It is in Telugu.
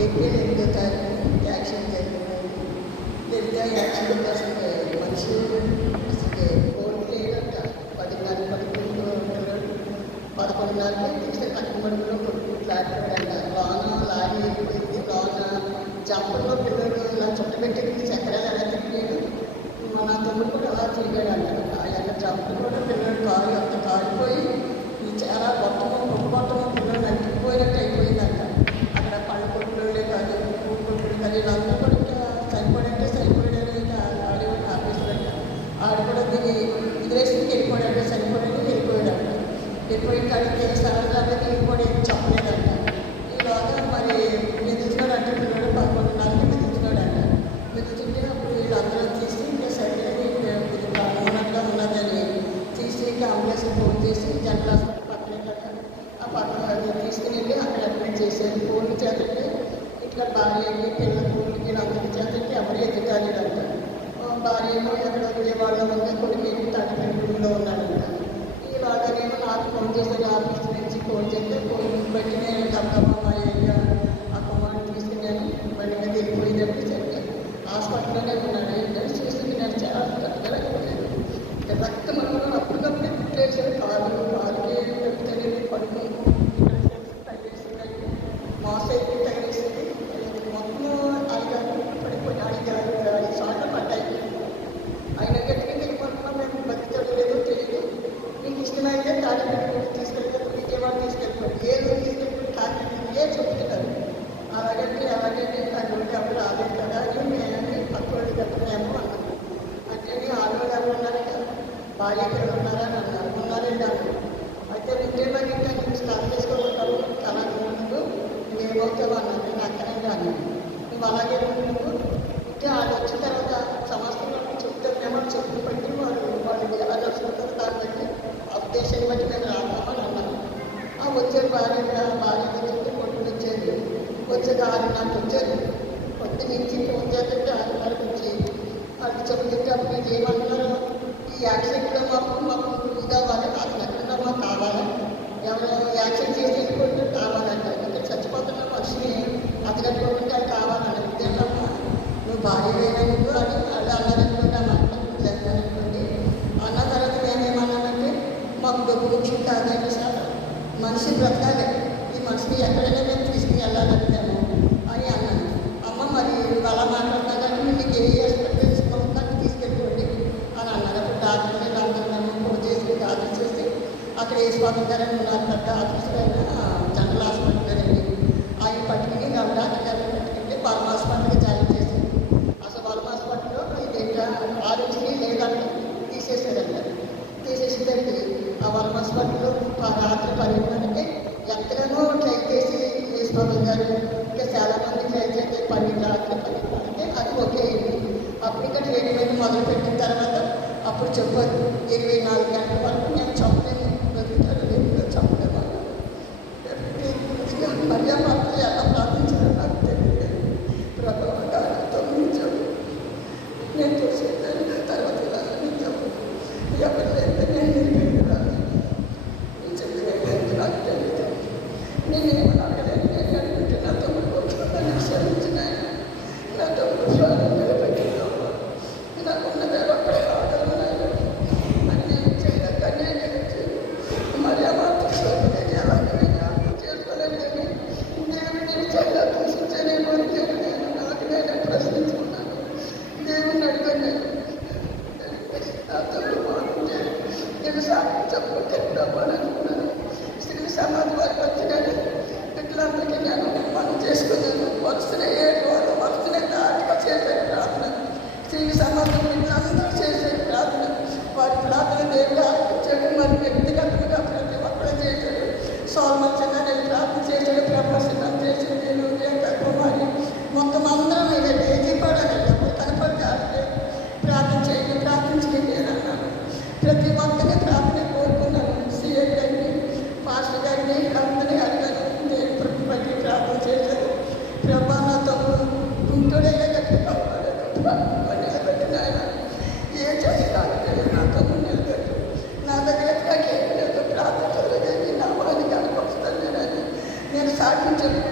ఏప్రిల్ 8వ తారీఖు యాక్షన్ జరిగినది. లేదా యాక్షన్ అసలు మనిషి అసలు కోర్టు లేదంట. 10:30 ఉంటాడు. 11:30 తీస్తే కట్టుబడులో కొట్టుకుంటాడంట. లోన లారీ వెళ్ళిపోయింది. లోన జంపల్లో పిల్లలు ఇలా చుట్టబెట్టి చక్రాలు ఎలా తిప్పాడు. మన తమ్ముడు కూడా అలా తిరిగాడంట. ఆయన జంపలు కూడా పిల్లలు కారు అంత కారిపోయి చాలా గొప్ప పిల్లలు నడిపిపోయినట్టు అయిపోయిందంట. అక్కడ పళ్ళు కొట్టులే కాదు, పూలు కొట్టులు కాదు, వీళ్ళందరూ కూడా ఇంకా సరిపోయాడని ఆపేసాడంట. ఆడు కూడా ఇగ్రేషన్కి వెళ్ళిపోయాడంట. వెళ్ళిపోయి కాడికి సరదాగా వెళ్ళిపోయి చెప్పలేదంట. ఈలోగా మరి మెదులుతున్నాడంట. పిల్లడు 11:30 మెదులుతున్నాడంట. మెదులుతుంటే అప్పుడు వీళ్ళందరూ తీసి ఇంకా సరే ఇది ప్రాణంగా ఉన్నదని తీసి ఇంకా అంబులెన్స్ ఫోన్ చేసి జనరల్ హాస్పిటల్ పక్కన తీసుకుని వెళ్ళి అక్కడ అడ్మిట్ చేశారు. ఫోన్లు చేతంటే ఇట్లా భార్య పిల్లల ఫోన్లకి అందరి చేతంటే ఎవరు ఎదుగుతాలేదంట. భార్య ఏమో ఎక్కడ విజయవాడలో ఉంది, కొడుకు ఏమో తాటిపల్లిలో ఉన్నాడంట. ఈలోగానేమో నాకు ఫోన్ చేశారు. ఆఫీస్ నుంచి ఫోన్ చేస్తే ఫోన్ బట్టి నేను తప్పమ్మా మా ఏరియా ఆ కుమారుని తీసుకున్నాను. బండి మీద వెళ్ళిపోయిందంటే సరే హాస్పిటల్లోనే ఉన్నాడు. ఏంటంటే చూస్తున్నాడు. చాలా తగ్గలేకపోయాడు. రక్తం అనుకున్నాను. అప్పటికప్పుడే పుట్టేసాడు. కాలుకి తెలియదు పడుకుని తగిలేసిందండి. మాస్ అయితే తగిలేసింది. మొత్తం ఐదు సార్లు పడ్డాయి. ఆయన గట్టిగా వెళ్ళిపోతున్నాం. మేము బతికడం లేదో తెలియదు. మీకు ఇష్టమైతే తాడిపెట్టి తీసుకెళ్తారు, విజయవాడ తీసుకెళ్తారు, ఏదో తీసుకెళ్ళి తాడిపెట్టి చెప్తున్నారు. అలాగంటే అది అప్పుడు రాలేదు కదా అని మేము పక్కవాళ్ళు కట్టున్నాము అన్నాను. అంటే ఆడవాళ్ళు ఎవరు ఉన్నారు కదా, భార్య పిల్లలు ఉన్నారా అని అన్నారు. ఉన్నారండి అన్నారు. అయితే విజయవాడ ఇంకా స్టార్ట్ చేసుకోగలుగుతారు అలా ముందు ఏమవుతావు అన్నారు. నేను అక్కడండి అన్నాను. నువ్వు అలాగే ముందు అంటే వాళ్ళు వచ్చిన తర్వాత సంవత్సరంలో చెప్తామేమో చెప్పు బట్టి వాళ్ళు ఎలా నడుచుకుంటారు దాన్ని బట్టి ఉద్దేశాన్ని బట్టి మేము రాస్తామని అన్నాను. వచ్చారు భార్య దగ్గరికి కొట్టుకు వచ్చేది. వచ్చేది 6:30 వచ్చారు. పొద్దు నుంచి ఫోన్ చేస్తుంటే 6:30 వచ్చి వాళ్ళకి చెప్తుంటే అప్పుడు మీరు ఏమంటున్నారు, ఈ యాక్సిడెంట్లో మాకు ఇది అవ్వాలి, అసలు ఎక్కడ మాకు కావాలి, ఎవరు యాక్సిడెంట్ చేసి వెళ్ళిపోతే కావాలంటే ఇక్కడ చచ్చిపోతున్న మనిషిని అతగట్టుకుంటే అది కావాలని ఉద్దేశమ్మా నువ్వు భార్య వేయడానికి అని అది అన్నారనుకోండి. ఆ మాట్లాడుతుంది అన్న తర్వాత నేనేమన్నానంటే మాకు డబ్బు ముఖ్యం కాదండి సార్, మనిషి బ్రతకాలి, ఈ మనిషిని ఎక్కడైనా మేము తీసుకుని వెళ్ళాలంటాము అని అన్నాను. అమ్మ మరి అలా మాట్లాడతానంటే మీకు ఏ హాస్పిటల్ తీసుకుంటాను తీసుకెళ్ళిపోండి అని అన్నారు. అప్పుడు డాక్టర్ అందరూ ఫోన్ చేసి డాక్టర్ చేసి అక్కడ ఏ స్వామి గారని ఉన్నారు పెద్ద ఆఫీసర్ అయినా జనరల్ హాస్పిటల్ గారండి. ఆయన పట్టుకుని డాక్టర్ గారిని పట్టుకుంటే పరమ హాస్పిటల్కి జాయిన్ చేసి అసలు పరమ హాస్పిటల్లో ఇదేంటా ఆరోగ్యశ్రీ లేదంటే తీసేసారంట. తీసేసేసరికి ఆ పరమ హాస్పిటల్లో రాత్రి 10:00 ఎంతగానో ట్రై చేసి స్వామి గారు ఇంకా చాలామంది ట్రై చేస్తే 12 రాత్రి 10:00 అది ఓకే అయింది. అప్పుడు ఇంకా ట్రీట్మెంట్ మొదలుపెట్టిన తర్వాత అప్పుడు చెప్పారు 24 గంటల వరకు నేను చెప్పలేము, బతుకుతారు లేదు చెప్పలేము. మర్యాద మాత్రం ఎలా ప్రార్థించారో నాకు తెలియదు. ప్రభావం గారితో నిజం నేను చూసేదాన్ని తర్వాత నిజం ఎవరు లేదు, నేను నిలిపెట్టుకున్నాను. నేను చెప్పిన నాకు తెలియదు. నేనేమని అడగలేదు. నేను అనుకుంటే నా తమ్ముడు క్షమించిన నా తమ్ముడు ప్రాణం నిలబెట్టిన నాకున్నదే అక్కడ ఆదరణాలు అన్నీ చేయలేక నేను మరి ఆ మాత్రం నేను ఎలాగైనా జ్ఞాపకం చేసుకోలేదని దేవుడిని చాలా దూషించనేమో నేను నాకు నేనే ప్రశ్నించుకున్నాను. దేవుడిని అడిగాను. నా తమ్ముడు బాగుంటే నేను సాక్షి చెప్పుకుంటే అనుకున్నాను. స్త్రీ సమాధి వారికి వచ్చినాను. ఇట్లందరికీ నేను పని చేసుకున్నాను. వరుసనే 7 వారు వరుసనే దాటిగా చేశాను ప్రార్థన. స్త్రీ సమాధం అందరూ చేసే ప్రార్థన. వారి ప్రార్థన దేవుడు ఆలోచించాడు. మరి వ్యక్తిగతంగా ప్రతి ఒక్కరు చేశాడు. సోల్మచ్చంగా నేను ప్రార్థన చేశాడు. ప్రమోషన్ చేశాడు. నేను కుమారి మొత్తం అందరం మీద డేజీ పడాలి. ఎప్పుడు కనపడి ప్రార్థన చేయండి, ప్రార్థించండి అని అన్నాను. ప్రతి ఒక్కరిని ప్రార్థన కోరుకున్నాను. సీఎం సాక్ష్యం చెప్పుకుంటూ